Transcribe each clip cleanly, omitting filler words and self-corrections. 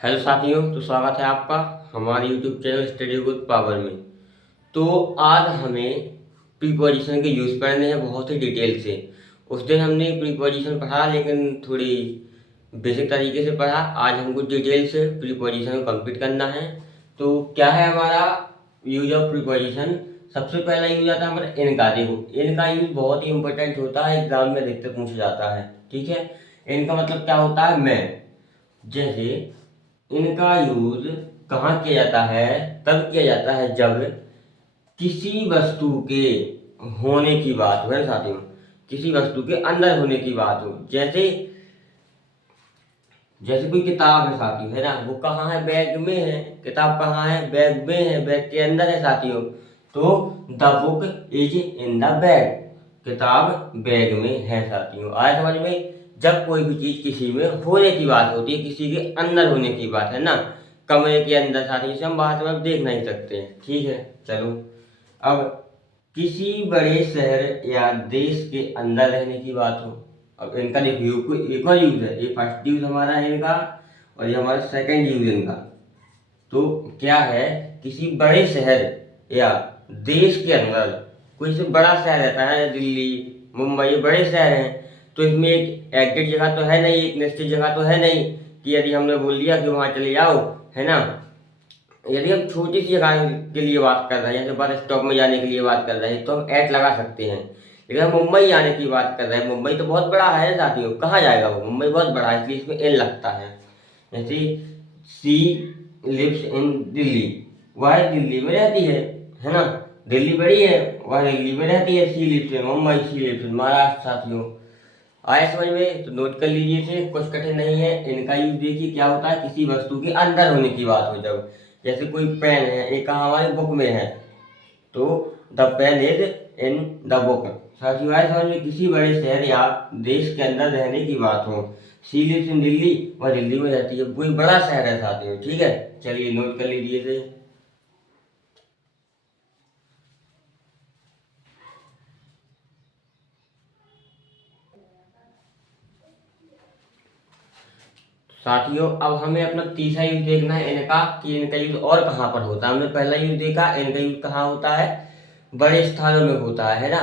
Hello साथियों, तो स्वागत है आपका हमारे YouTube channel study with power में। तो आज हमें प्रीपोजिशन के यूज़ पढ़ने हैं बहुत ही डिटेल से। उस दिन हमने प्रीपोजिशन पढ़ा लेकिन थोड़ी बेसिक तरीके से पढ़ा। आज हमको डिटेल से प्रीपोजिशन को कंप्लीट करना है। तो क्या है हमारा यूज ऑफ प्रीपोजिशन। सबसे पहला यूज आता है हमारा इन का। देखो, इन का यूज बहुत ही इंपॉर्टेंट होता है, एग्जाम में अधिकतर पूछा जाता है। ठीक है, इन का मतलब क्या होता है? मैं। जैसे इनका यूज कहाँ किया जाता है? तब किया जाता है जब किसी वस्तु के होने की बात हो, है साथियों। किसी वस्तु के अंदर होने की बात हो। जैसे जैसे कोई किताब है साथियों, है ना, वो कहाँ है? बैग में है। किताब कहाँ है? बैग में है, बैग के अंदर है साथियों। तो the book is in the bag. किताब बैग में है साथियों। आया समझ में? जब कोई भी चीज किसी में होने की बात होती है, किसी के अंदर होने की बात है ना, कमरे के अंदर साथियों, से हम बाहर से अब देख नहीं सकते हैं। ठीक है, चलो। अब किसी बड़े शहर या देश के अंदर रहने की बात हो। अब इनका देखिए, एक और यूज है। ये फर्स्ट यूज हमारा है इनका, और ये हमारा सेकंड यूज इनका। तो क्या है? किसी बड़े शहर या देश के अंदर, कोई से बड़ा शहर रहता है, दिल्ली, मुंबई, ये बड़े शहर हैं। तो इसमें एक एग्जैक्ट जगह तो है नहीं, एक निश्चित जगह तो है नहीं कि यदि हमने बोल दिया कि वहाँ चले जाओ, है ना। यदि हम छोटी सी जगह के लिए बात कर रहे हैं, जैसे बस स्टॉप में जाने के लिए बात कर रहे हैं, तो हम एट लगा सकते हैं। लेकिन हम मुंबई जाने की बात कर रहे हैं, मुंबई तो बहुत बड़ा है साथियों, कहाँ जाएगा वो? मुंबई बहुत बड़ा है, इसलिए इसमें एन लगता है। जैसे सी लिव्स इन दिल्ली, वह दिल्ली में रहती है ना। दिल्ली बड़ी है, वह दिल्ली में रहती है। She lives in Mumbai, she lives in Maharashtra साथियों। आया समझ में? तो नोट कर लीजिए इसे, कुछ कठिन नहीं है। इनका यूज देखिए क्या होता है, किसी वस्तु के अंदर होने की बात हो जब। जैसे कोई पेन है, एक हमारी बुक में है, तो the pen is in the book. साथियों आया समझ में? किसी बड़े शहर या देश के अंदर रहने की बात हो। सी लिव्स इन दिल्ली, वह दिल्ली में रहती है, कोई बड़ा शहर है साथियों। ठीक है, चलिए नोट कर लीजिए इसे। साथियों अब हमें अपना तीसरा यूज देखना है इनका, कि इनका यूज और कहाँ पर होता है। हमने पहला यूज देखा, इनका यूज कहाँ होता है? बड़े स्थानों में होता है ना।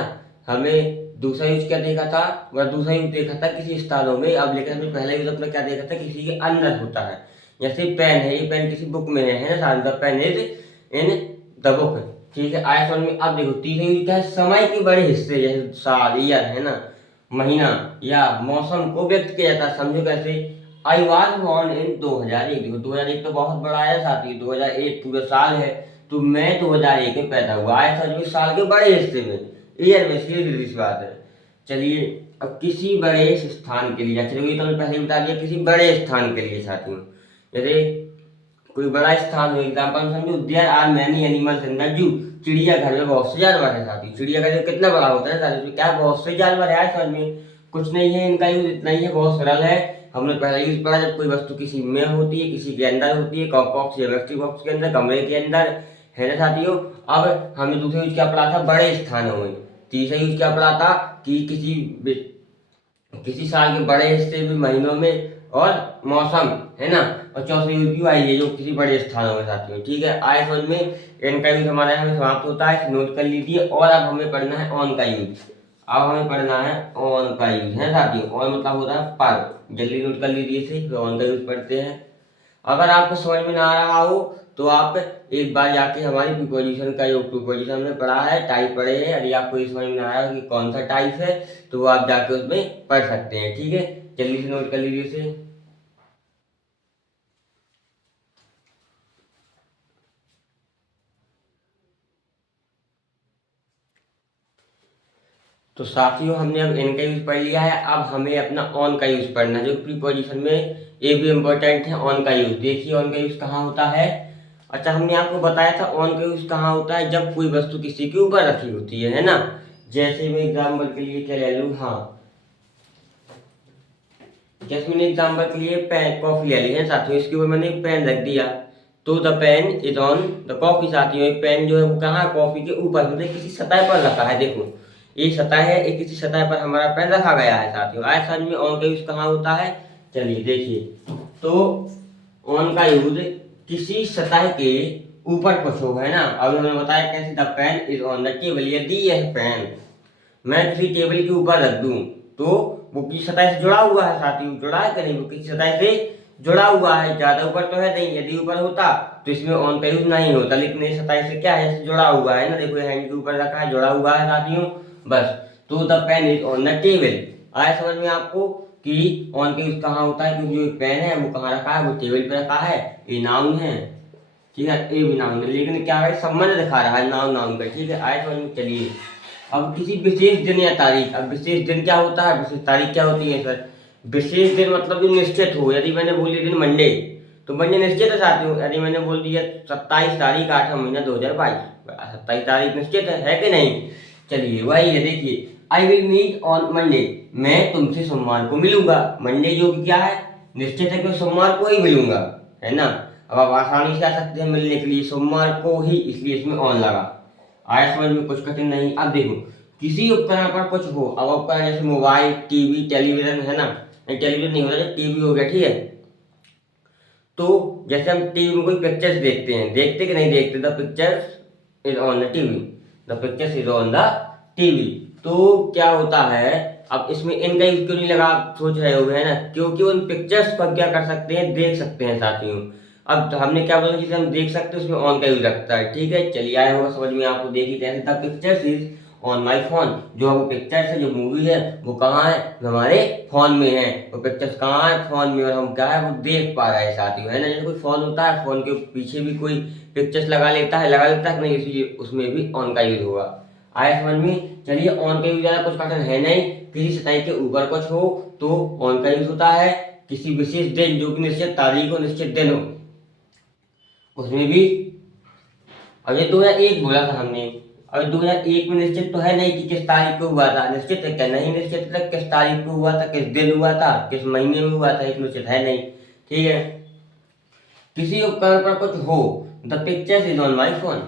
हमें दूसरा यूज क्या देखा था? वह दूसरा यूज देखा था किसी स्थानों में। अब लेकिन हमने पहला यूज अपना क्या देखा था? किसी के अंदर होता है। जैसे पेन है, ये पेन किसी बुक में है ना। The pen is in the book. ठीक है, आया समझ में? अब देखो तीसरा यूज क्या है? समय के बड़े हिस्से, जैसे साल, ईयर, है ना, महीना या मौसम को व्यक्त किया जाता है। समझो कैसे? I was born in 2001। देखो 2001 तो बहुत बड़ा है साथी, 2001 पूरा साल है। तो मैं 2001 में पैदा हुआ है सच में, साल के बड़े हिस्से में, ईयर में, सीधी सी बात है। चलिए, अब किसी बड़े स्थान के लिए, चलिए ये तो मैंने पहले ही बता दिया, किसी बड़े स्थान के लिए साथियों। जैसे कोई बड़ा स्थान हो, एग्जाम्पल समझो, there are many animals in the zoo. चिड़ियाघर में बहुत से जानवर है साथी। चिड़ियाघर में कितना बड़ा होता है साथी? क्या बहुत से जानवर है समझ में? कुछ नहीं है, इनका यूज इतना ही है, बहुत सरल है। हमने पहले यूज पढ़ा, जब कोई वस्तु किसी में होती है, किसी के अंदर होती है, बॉक्स या व्यक्ति बॉक्स के अंदर, कमरे के अंदर, है ना साथियों। अब हमने दूसरा यूज क्या पढ़ा था? बड़े स्थानों में। तीसरा यूज क्या पढ़ा था? कि किसी साल के बड़े हिस्से में, महीनों में, और मौसम, है ना। और चौथी यूज क्यों आई है? जो किसी बड़े स्थानों में साथियों। ठीक है, आए समझ में? इनका यूज हमारा यहाँ समाप्त होता है, नोट कर लीजिए। और अब हमें पढ़ना है ऑन का यूज। अब हमें पढ़ना है ऑन का यूज, है साथियों। ऑन मतलब होता है पर। जल्दी नोट कर लीजिए इसे, फिर ऑन का यूज पढ़ते हैं। अगर आपको समझ में ना आ रहा हो तो आप एक बार जाके हमारी प्रीपोजिशन का, जो प्रीपोजिशन में पढ़ा है, टाइप पढ़े हैं, यदि आपको ये समझ में ना आया कि कौन सा टाइप है, तो वो आप जाके उसमें पढ़ सकते हैं। ठीक है, जल्दी से नोट कर लीजिए इसे। तो साथियों हमने अब इनका यूज पढ़ लिया है। अब हमें अपना ऑन का यूज पढ़ना है, जो प्रीपोजिशन में ये भी इम्पोर्टेंट है। ऑन का यूज देखिए, ऑन का यूज कहाँ होता है? अच्छा, हमने आपको बताया था ऑन का यूज कहाँ होता है, जब कोई वस्तु किसी के ऊपर रखी होती है ना। जैसे मैं एग्जाम्पल के लिए क्या ले लूँ, हाँ, जैसे मैंने एग्जाम्पल के लिए पेन, कॉफी ले ली है साथियों, इसके ऊपर मैंने पेन रख दिया, तो the pen is on the coffee साथियों। पेन जो है वो कहाँ? कॉफी के ऊपर, मतलब किसी सतह पर रखा है। देखो ये सतह है, एक किसी सतह पर हमारा पेन रखा गया है साथियों। आज समझ में ऑन का यूज कहाँ होता है? चलिए देखिए, तो ऑन का यूज किसी सतह के ऊपर कुछ हो, है ना। अब हमने बताया कैसे, the pen is on the table. यदि यह पेन मैं किसी टेबल के ऊपर रख दूं तो वो किसी सतह से जुड़ा हुआ है साथियों, जुड़ा है कि नहीं, वो किसी सतह से जुड़ा हुआ है, ज्यादा ऊपर तो है नहीं। यदि ऊपर होता तो इसमें ऑन का यूज नहीं होता, लेकिन इस सतह से क्या है, जैसे जुड़ा हुआ है ना, देखो हैंड के ऊपर रखा है, जुड़ा हुआ है साथियों, बस। तो the pen is on the table. आया समझ में आपको कि ऑन का यूज कहाँ होता है, क्योंकि जो पेन है वो कहाँ रखा है, वो टेबल पे रखा है, ये नाउन है, ठीक है, ए भी नाउन है, लेकिन क्या है, संबंध दिखा रहा है नाउन नाउन का, ठीक है। आया समझ में। चलिए अब किसी विशेष दिन या तारीख, अब विशेष दिन क्या होता है, विशेष तारीख क्या होती है सर। विशेष दिन मतलब जो निश्चित हो, यदि मैंने बोली दिन मंडे तो मंडे निश्चित है साथियों। यदि मैंने बोल दिया 27 तारीख 8वां महीना 2022, 27 तारीख निश्चित है कि नहीं। चलिए वही है, देखिए, I will meet on Monday, मैं तुमसे सोमवार को मिलूंगा। मंडे जो कि क्या है, निश्चित है कि सोमवार को ही मिलूंगा, है ना। अब आप आसानी से आ सकते हैं मिलने के लिए सोमवार को ही, इसलिए इसमें ऑन लगा। आया समझ में, कुछ कठिन नहीं। अब देखो किसी उपकरण पर कुछ हो, अब उपकरण जैसे मोबाइल, टीवी, टेलीविजन, है ना, टेलीविजन नहीं होता, टीवी हो गया, ठीक है। तो जैसे हम टीवी में कोई पिक्चर्स देखते हैं, देखते कि नहीं देखते, the pictures is on the TV, the pictures is on the TV. तो क्या होता है, अब इसमें इनका यूज क्यों नहीं लगा, आप सोच रहे हो, है ना, क्योंकि उन पिक्चर्स को हम क्या कर सकते हैं, देख सकते हैं साथियों। अब तो हमने क्या बोला, जिसे हम देख सकते हैं उसमें ऑन का यूज रखता है, ठीक है। चलिए आया होगा समझ में आपको, देखिए कैसे, the pictures is on my phone, जो वो पिक्चर्स है, जो मूवी है, वो कहाँ है, हमारे फोन में है। वो पिक्चर्स कहाँ है, फोन में, और हम क्या है, वो देख पा रहे हैं साथियों, है ना। जैसे कोई फोन होता है, फोन के पीछे भी कोई पिक्चर्स लगा लेता है, लगा लेता है कि नहीं, इसलिए उसमें भी ऑन का यूज होगा। आया समझ में। चलिए ऑन का यूज ज़्यादा कुछ कठिन है नहीं, किसी सतह के ऊपर कुछ हो तो ऑन का यूज होता है। किसी विशेष दिन, जो कि निश्चित तारीख हो, निश्चित दिन हो, उसमें भी। अब ये 2001 बोला था हमने, अब 2001 में निश्चित तो है नहीं कि किस तारीख को हुआ था, निश्चित है क्या, नहीं निश्चित है किस तारीख को हुआ था, किस दिन हुआ था, किस महीने में हुआ था, एक निश्चित है नहीं, ठीक है। किसी उपकरण पर कुछ हो, the pictures is on my phone,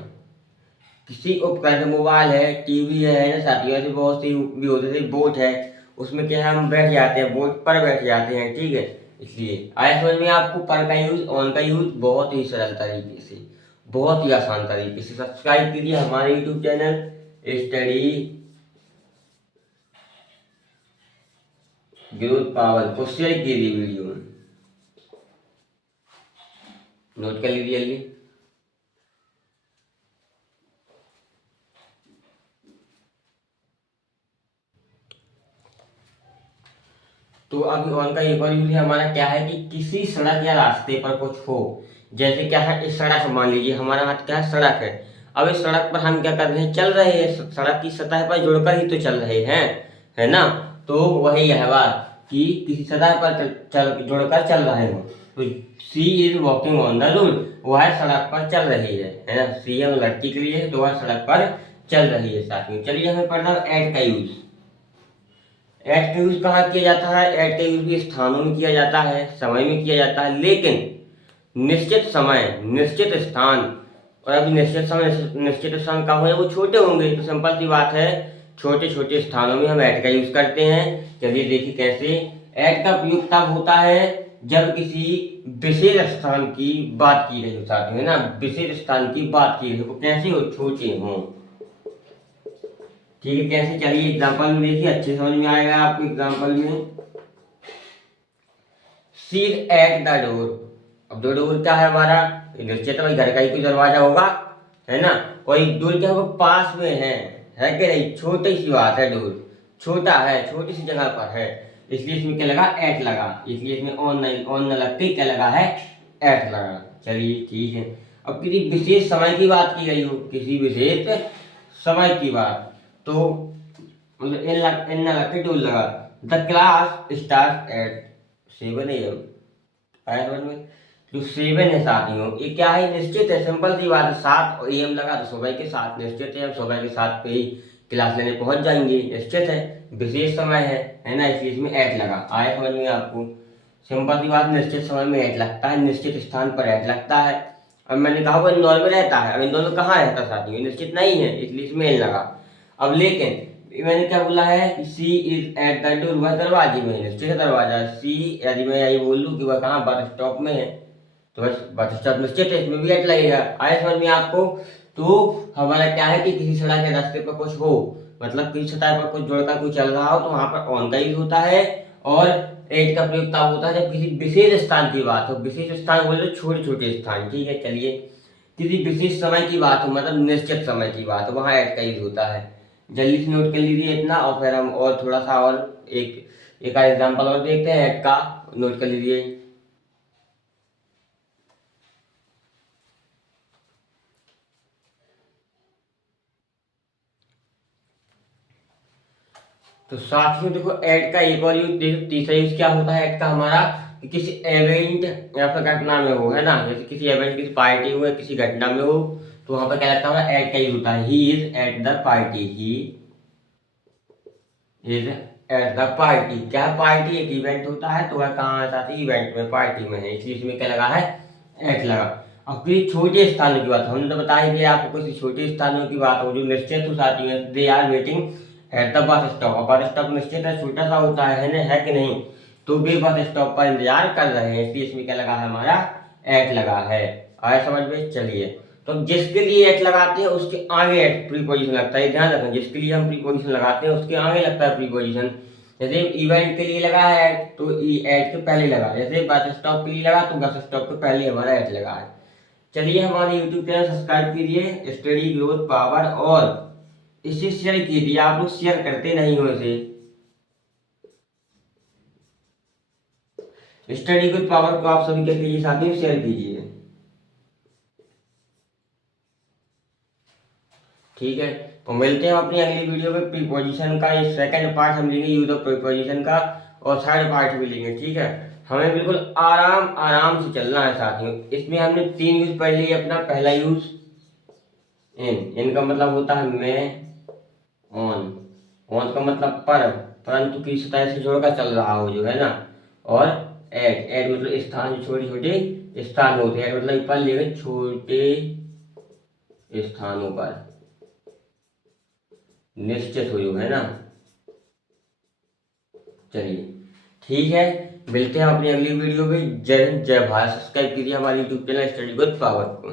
किसी उपकरण, मोबाइल है, टीवी है ना साथियों, ऐसे बहुत सी भी होते थे, बोट है, उसमें क्या है, हम बैठ जाते हैं, बोट पर बैठ जाते हैं, ठीक है। इसलिए आया समझ में आपको, पर का यूज, ऑन का यूज बहुत ही सरल तरीके से, बहुत ही आसान तरीके से। सब्सक्राइब कीजिए हमारे YouTube channel study growth power को, शेयर कीजिए वीडियो में, नोट कर लीजिए जल्दी। तो अभी ऑन का एक और यूज है हमारा, क्या है कि किसी सड़क या रास्ते पर कुछ हो, जैसे क्या है, इस सड़क, मान लीजिए हमारा हाथ क्या है, सड़क है। अब इस सड़क पर हम क्या कर रहे हैं, चल रहे हैं, सड़क की सतह पर जुड़कर ही तो चल रहे हैं, है ना। तो वही है बात कि किसी सतह पर चल जुड़कर चल रहे हो, तो she is walking on the road, वह सड़क पर चल रही है ना। सी है लड़की के लिए, तो वह सड़क पर चल रही है साथियों। चलिए हमें पढ़ना एट का यूज। ऐड का यूज कहाँ किया जाता है, ऐड का यूज भी स्थानों में किया जाता है, समय में किया जाता है, लेकिन निश्चित समय, निश्चित स्थान, और अभी निश्चित समय, निश्चित स्थान कहाँ होंगे, वो छोटे होंगे, तो सिंपल सी बात है, छोटे छोटे स्थानों में हम ऐड का यूज करते हैं। चलिए देखिए कैसे। ऐड का उपयोग तब होता है जब किसी विशेष स्थान की बात की रही हो साथियों, है ना, विशेष स्थान की बात की रही हो, कैसे हो, छोटे हों, ठीक है। कैसे, चलिए एग्जांपल में देखिए, अच्छे समझ में आएगा आपको एग्जांपल में। सीट एट द डोर, अब दो डोर क्या है हमारा, निश्चित है भाई, घर का ही कोई दरवाजा होगा, है ना। कोई डोर क्या होगा, पास में है कि नहीं, छोटी सी बात है, डोर छोटा है, छोटी सी जगह पर है, इसलिए इसमें क्या लगा, एट लगा, इसलिए इसमें ऑन नहीं, ऑन न लग के क्या लगा है, एट लगा। चलिए ठीक है। अब किसी विशेष समय की बात की गई हो, किसी विशेष समय की बात, तो मतलब इन लगा के टूल लगा, the class start at 7 AM, आया समझ में। जो 7 है साथियों, ये क्या है, निश्चित है, सिंपल सी बात है, 7 AM लगा तो सुबह के 7 निश्चित है, हम सुबह के 7 पे ही क्लास लेने पहुंच जाएंगे, निश्चित है, विशेष समय है ना, इसलिए इसमें एट लगा। आया समझ में आपको, सिंपल सी बात, निश्चित समय में एट लगता है, निश्चित स्थान पर एट लगता है। अब मैंने कहा वो इंदौर में रहता है, अब इंदौर में कहाँ रहता साथियों, निश्चित नहीं है, इसलिए इसमें एन लगा। अब लेकिन मैंने क्या बोला है कि सी इज एट द डोर, वह दरवाजे में है, निश्चित है दरवाजा। सी यदि मैं यही बोल लूँ कि वह कहाँ, बस स्टॉप में है, तो बस स्टॉप निश्चित है, इसमें भी एट लगेगा। आया समझ में आपको? तो हमारा क्या है कि किसी सड़क के रास्ते पर कुछ हो, मतलब किसी सड़क पर कुछ जुड़कर कोई चल रहा हो तो वहां पर ऑन का यूज होता है। और एट का प्रयोग तब होता है जब किसी विशेष स्थान की बात हो। विशेष स्थान बोले तो छोटे छोटे स्थान, ठीक है। चलिए, किसी विशेष समय की बात हो, मतलब निश्चित समय की बात हो, वहां एट का यूज होता है। जल्दी से नोट कर लीजिए इतना, और फिर हम और थोड़ा सा और एक आध एग्जाम्पल और देखते हैं एट का। नोट कर लीजिए। तो साथियों देखो, ऐड का एक और यूज देखो, तीसरा यूज क्या होता है ऐड का हमारा, कि किसी इवेंट या फिर घटना में हो, है ना। जैसे किसी इवेंट, किसी पार्टी हो या किसी घटना में हो, तो वहां पर क्या लगता है, ऐड का यूज होता है। He is at the party, he is at the party. क्या पार्टी? एक इवेंट होता है, तो वह कहाँ है साथी? इवेंट में, पार्टी में है, इसलिए इसमें क्या लगा है, एट लगा। अब किसी छोटे स्थानों की बात, हमने तो बताया कि आपको किसी छोटे स्थानों की बात हो जो निश्चित हो साथी में, they are waiting at the bus stop. अब बस स्टॉप निश्चित है, छोटा सा होता है ना, है कि नहीं? तो वे बस स्टॉप पर इंतजार कर रहे हैं, इसलिए इसमें क्या लगा है हमारा, एट लगा है। आया समझ में? चलिए, तो जिसके लिए एट लगाते हैं उसके आगे एट प्रीपोजिशन लगता है, ध्यान रखना। जिसके लिए हम प्रीपोजिशन लगाते हैं उसके आगे लगता है प्रीपोजिशन। जैसे इवेंट के लिए लगा है एट, तो एट के पहले लगा। जैसे बस स्टॉप के लिए लगा तो बस स्टॉप के पहले हमारा एट लगा है। चलिए, हमारे यूट्यूब चैनल सब्सक्राइब कीजिए, स्टडी ग्रोथ पावर, और इसे शेयर कीजिए। आप लोग शेयर करते नहीं हो इसे। स्टडी ग्रोथ पावर को आप सभी के कीजिए, साथ में शेयर कीजिए, ठीक है। तो मिलते हैं अपनी अगली वीडियो में। प्रीपोजिशन का ये सेकंड पार्ट हम लेंगे, यूज ऑफ प्रीपोजिशन का, और थर्ड पार्ट भी लेंगे, ठीक है। हमें बिल्कुल आराम आराम से चलना है साथियों। इसमें हमने 3 यूज पढ़ लिए। अपना पहला यूज इन का मतलब होता है मैं, ऑन। ऑन का मतलब पर, परंतु किसी तरह से जोड़कर चल रहा हो जो, है ना। और एट मतलब स्थान, जो छोटे छोटे स्थान होते हैं। एट मतलब पर लेकर छोटे स्थानों पर निश्चित हो जो, है ना। चलिए, ठीक है, मिलते हैं अपनी अगली वीडियो में। जय हिंद, जय भारत। सब्सक्राइब कीजिए हमारे YouTube channel study with power को।